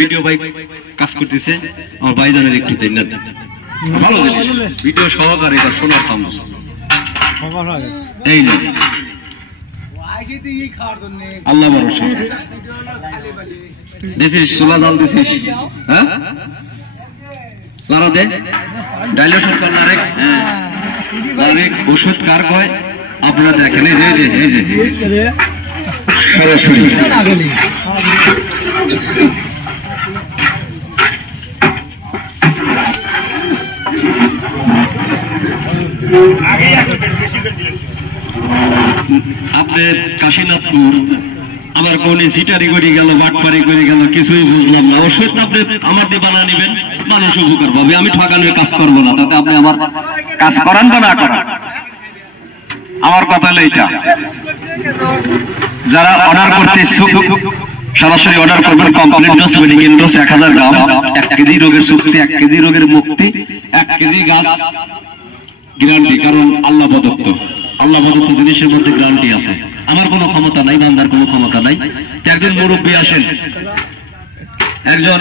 video ভাই কাজ করতেছে আমার ভাইজানের একটু দেন না ভালো জিনিস ভিডিও সহকারে এটা সোনার চামচ এই না আল্লাহ ভরসা দিছিস সোলা জাল দিছিস হ্যাঁ লারা দে ডাইলেশন কর লারে লারে ওষুধ কার কয় আপনারা দেখেন এই যে সরাসরি আপনার কাশীনাথপুর আবার কোন সিটারি করে গেল বাটপারি করে গেল কিছুই বুঝলাম না অবশ্যই আপনি আমার দিয়ে বানা নিবেন মানুষ উপকার পাবে আমি ঠকানোর কাজ করবো না তাতে আপনি আমার কাজ করান বা না করান আমার কথা হলো এইটা যারা অর্ডার করতে সরাসরি অর্ডার করবেন কমপ্লিট ডোজ মেডিকেল ডোজ 1000 গ্রাম 1 কেজি রোগের শক্তি 1 কেজি রোগের মুক্তি 1 কেজি গাছ গ্যারান্টি কারণ আল্লাহ প্রদত্ত জিনিসের মধ্যে গ্যারান্টি আছে আমার কোনো ক্ষমতা নাই বান্দার কোনো ক্ষমতা নাই একজন মুরব্বী আসেন একজন